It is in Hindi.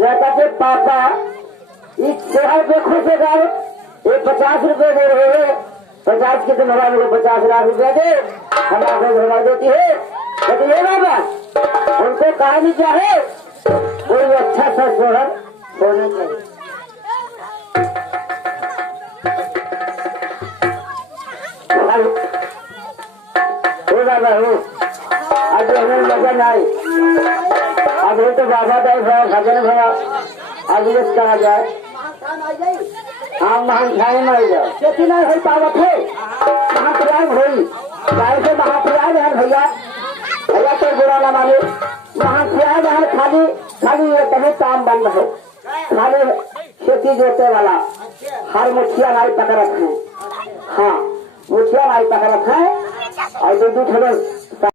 लड़का के पापा इस शहर पे खुश हो गए। ये 50 रुपए दे रहे हैं, 50 के तुम हमारे को 50 लाख रुपया दे, हमारे घुमा देती है। लेकिन ये बाबा उनको कहा नहीं चाहे कोई अच्छा सा शोहर होने चाहिए। बाबा हो आज हमें लगन आई, अब ये तो बाबा का भजन भरा आज कहा जाए। हाँ महान में आई जाओ खेती नहीं हुई पावत है, महाप्रयाग हुई गाय से महाप्रयाग है भैया। भैया तो बुरा न माने, महाप्रयाग है खाली खाली ये कभी काम बंद है, खाली खेती जोते वाला हर मुखिया नाई पकड़ रखे। हाँ मुखिया नाई पकड़ रखे और दो